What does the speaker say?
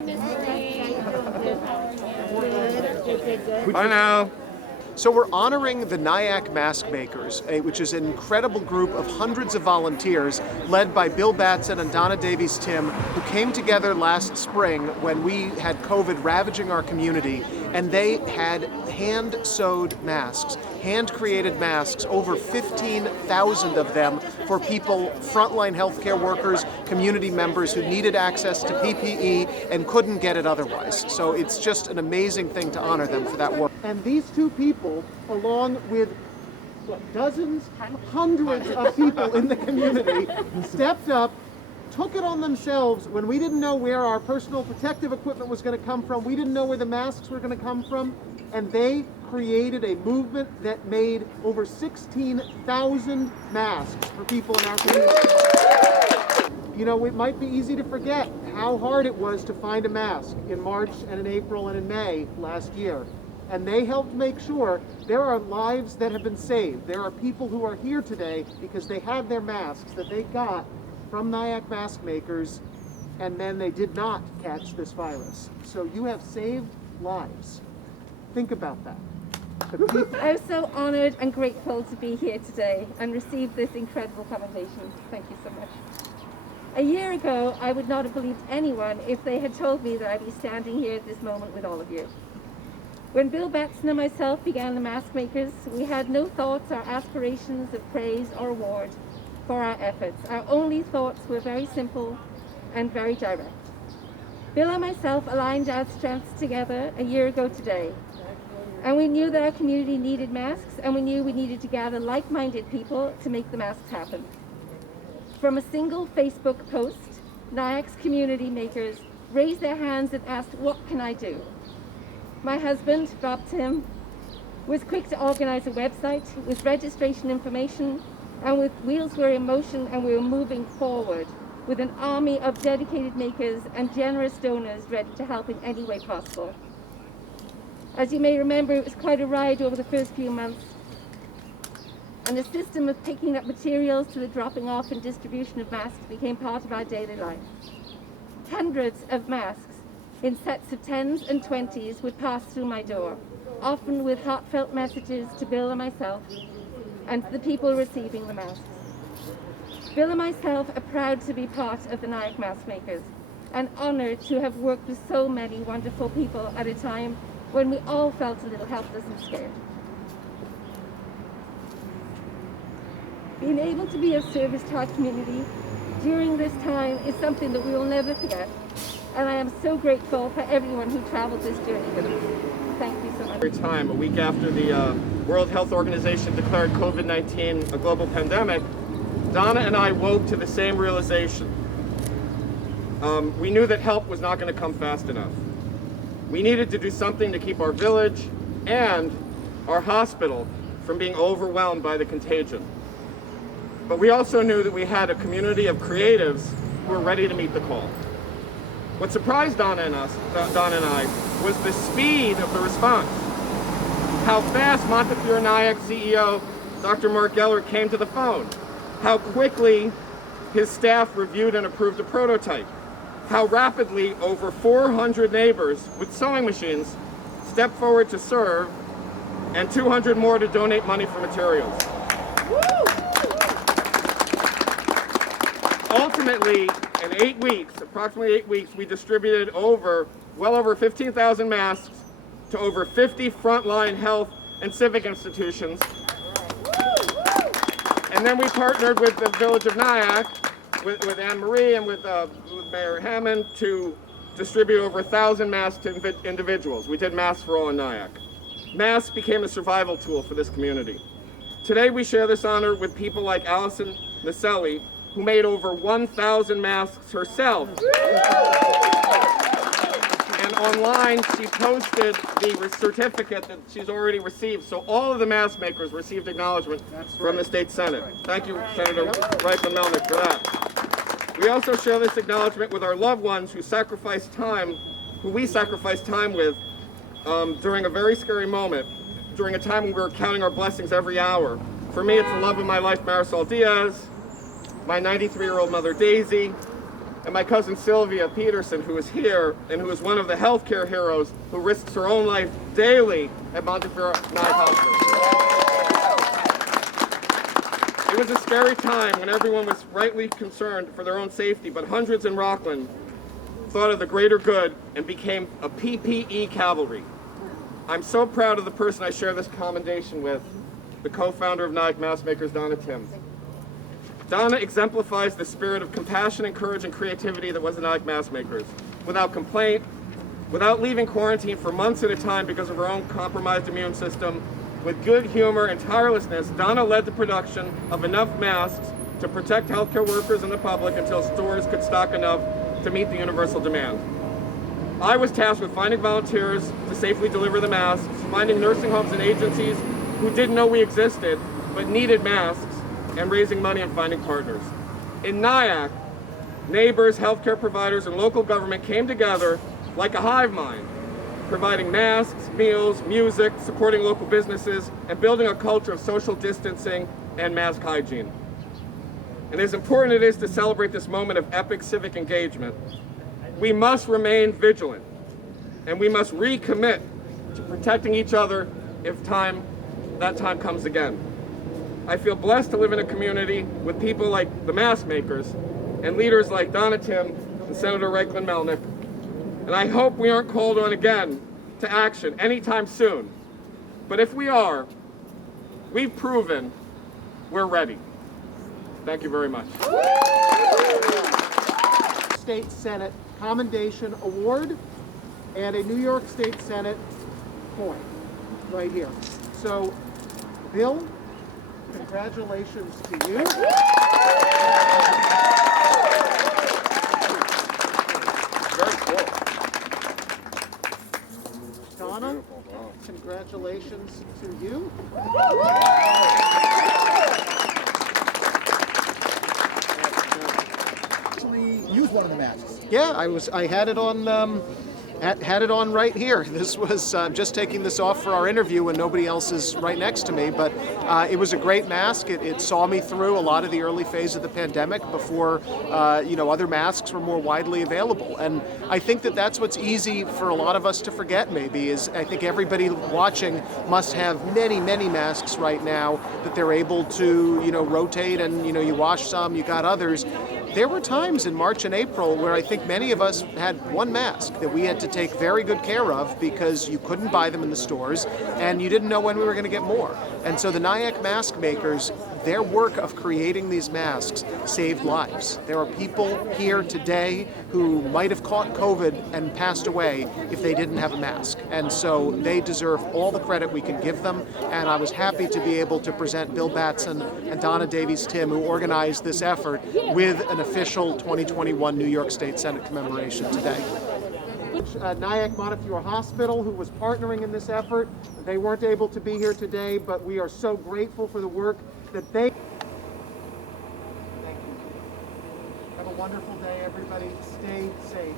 Bye now. So we're honoring the Nyack Mask Makers, which is an incredible group of hundreds of volunteers led by Bill Batson and Donna Timm, who came together last spring when we had COVID ravaging our community, and they had hand-sewed masks, hand-created masks, over 15,000 of them for people, frontline healthcare workers, community members who needed access to PPE and couldn't get it otherwise. So it's just an amazing thing to honor them for that work. And these two people, along with dozens, hundreds of people in the community, stepped up, took it on themselves when we didn't know where our personal protective equipment was going to come from, we didn't know where the masks were going to come from, and they created a movement that made over 16,000 masks for people in our community. You know, it might be easy to forget how hard it was to find a mask in March and in April and in May last year. And they helped make sure there are lives that have been saved. There are people who are here today because they had their masks that they got from Nyack Mask Makers, and then they did not catch this virus. So you have saved lives. Think about that. I'm so honored and grateful to be here today and receive this incredible commendation. Thank you so much. A year ago, I would not have believed anyone if they had told me that I'd be standing here at this moment with all of you. When Bill Batson and myself began the Mask Makers, we had no thoughts or aspirations of praise or reward for our efforts. Our only thoughts were very simple and very direct. Bill and myself aligned our strengths together a year ago today, and we knew that our community needed masks, and we knew we needed to gather like-minded people to make the masks happen. From a single Facebook post, Nyack's community makers raised their hands and asked, "What can I do?" My husband, Bob Timm, was quick to organize a website with registration information, and with wheels were in motion and we were moving forward with an army of dedicated makers and generous donors ready to help in any way possible. As you may remember, it was quite a ride over the first few months, and the system of picking up materials to the dropping off and distribution of masks became part of our daily life. Hundreds of masks in sets of 10s and 20s would pass through my door, often with heartfelt messages to Bill and myself and to the people receiving the masks. Bill and myself are proud to be part of the Nyack Mask Makers and honored to have worked with so many wonderful people at a time when we all felt a little helpless and scared. Being able to be of service to our community during this time is something that we will never forget. And I am so grateful for everyone who traveled this journey with us. Thank you so much. Every time, a week after the World Health Organization declared COVID-19 a global pandemic, Donna and I woke to the same realization. We knew that help was not going to come fast enough. We needed to do something to keep our village and our hospital from being overwhelmed by the contagion. But we also knew that we had a community of creatives who were ready to meet the call. What surprised Donna and I was the speed of the response. How fast Montefiore Nyack CEO Dr. Mark Geller came to the phone. How quickly his staff reviewed and approved a prototype. How rapidly over 400 neighbors with sewing machines stepped forward to serve, and 200 more to donate money for materials. Ultimately, in 8 weeks, approximately 8 weeks, we distributed well over 15,000 masks to over 50 frontline health and civic institutions. And then we partnered with the Village of Nyack, with Anne Marie and with Mayor Hammond to distribute over 1,000 masks to individuals. We did Masks for All in Nyack. Masks became a survival tool for this community. Today we share this honor with people like Allison Naselli, who made over 1,000 masks herself. And online, she posted the certificate that she's already received. So all of the mask makers received acknowledgement from the state Senate. Thank you, Senator Reichlin-Melnick, for that. We also share this acknowledgement with our loved ones who we sacrificed time with during a very scary moment, during a time when we were counting our blessings every hour. For me, it's the love of my life, Marisol Diaz, my 93-year-old mother, Daisy, and my cousin Sylvia Peterson, who is here and who is one of the healthcare heroes who risks her own life daily at Montefiore Nyack Hospital. It was a scary time when everyone was rightly concerned for their own safety, but hundreds in Rockland thought of the greater good and became a PPE cavalry. I'm so proud of the person I share this commendation with, the co-founder of Nyack Mask Makers, Donna Timm. Donna exemplifies the spirit of compassion and courage and creativity that was the Nyack Mask Makers. Without complaint, without leaving quarantine for months at a time because of her own compromised immune system, with good humor and tirelessness, Donna led the production of enough masks to protect healthcare workers and the public until stores could stock enough to meet the universal demand. I was tasked with finding volunteers to safely deliver the masks, finding nursing homes and agencies who didn't know we existed but needed masks, and raising money and finding partners. In Nyack, neighbors, healthcare providers, and local government came together like a hive mind, providing masks, meals, music, supporting local businesses, and building a culture of social distancing and mask hygiene. And as important it is to celebrate this moment of epic civic engagement, we must remain vigilant, and we must recommit to protecting each other if that time comes again. I feel blessed to live in a community with people like the mask makers and leaders like Donna Timm and Senator Reichlin-Melnick, and I hope we aren't called on again to action anytime soon. But if we are, we've proven we're ready. Thank you very much. State Senate Commendation Award and a New York State Senate coin right here. So, Bill, congratulations to you. Very cool. Donna, congratulations to you. Actually use one of the masks. Yeah, I had it on. Had it on right here. This was just taking this off for our interview when nobody else is right next to me, but it was a great mask. It saw me through a lot of the early phase of the pandemic before other masks were more widely available. And I think that that's what's easy for a lot of us to forget maybe is I think everybody watching must have many, many masks right now that they're able to, rotate and, you wash some, you got others. There were times in March and April where I think many of us had one mask that we had to take very good care of because you couldn't buy them in the stores and you didn't know when we were going to get more. And so the Nyack Mask Makers, their work of creating these masks saved lives. There are people here today who might have caught COVID and passed away if they didn't have a mask. And so they deserve all the credit we can give them. And I was happy to be able to present Bill Batson and Donna Timm, who organized this effort, with an official 2021 New York State Senate commemoration today. Nyack Montefiore Hospital, who was partnering in this effort. They weren't able to be here today, but we are so grateful for the work that they... Thank you. Have a wonderful day, everybody. Stay safe.